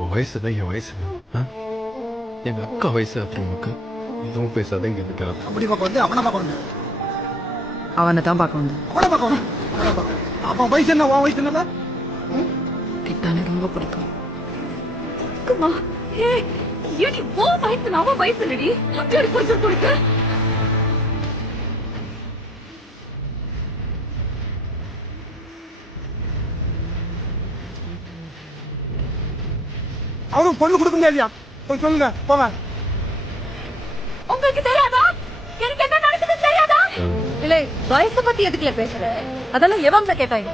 உன் வயசு தான் என் வயசு. எங்க அக்கா வயசு அப்புறம் உனக்கு எதுவும் பேசாத இங்க இருக்கலாம். அப்படி பார்க்க வந்து அவனை பார்க்க வந்து அவனை தான் பார்க்க வந்து அவனை பார்க்க வந்து அவன் வயசு என்ன உன் வயசு என்னல கிட்டானே ரொம்ப பிடிக்கும். அம்மா ஏய் ஏடி ஓ வயசு அவ வயசு இல்லடி எப்படி புடிச்சு கொடுக்க அவனுக்கு பொண்ணு கொடுக்க முடியாதியா போய் சொல்லுங்க போங்க. உங்களுக்கு தெரியாதா எனக்கு என்ன நடக்குது தெரியாதா இல்லை வயசை பத்தி எதுக்குல பேசுற? அதெல்லாம் எவன் கேட்டாங்க?